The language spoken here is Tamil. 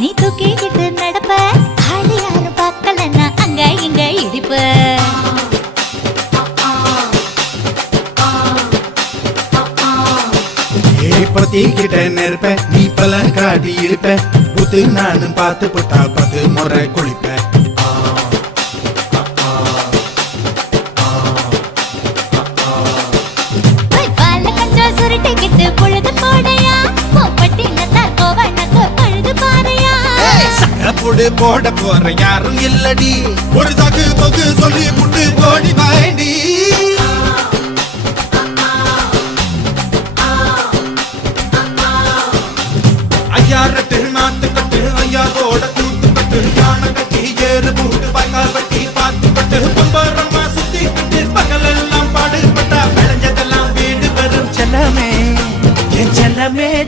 நீ தூக்கிக்கிட்டு நடப்ப ஆளு யாரும் பார்க்கலன்னா அங்க இங்க இடிப்ப பத்திக்கிட்ட நெருப்ப நீ பல காட்டி இருப்ப புத்து நானும் பார்த்து புட்டா 10 முறை குளிப்பேன் சுருட்டிக்கிட்டு பொழுது போடையா போப்பட்டி நத்தா கோவனக்கு பழுது பாறையா சகப்புடு போட போற யாரும் இல்லடி ஒரு சாக்கு போக்கு சொல்லி புட்டு போடி வாண்டி ஐயாரட்டு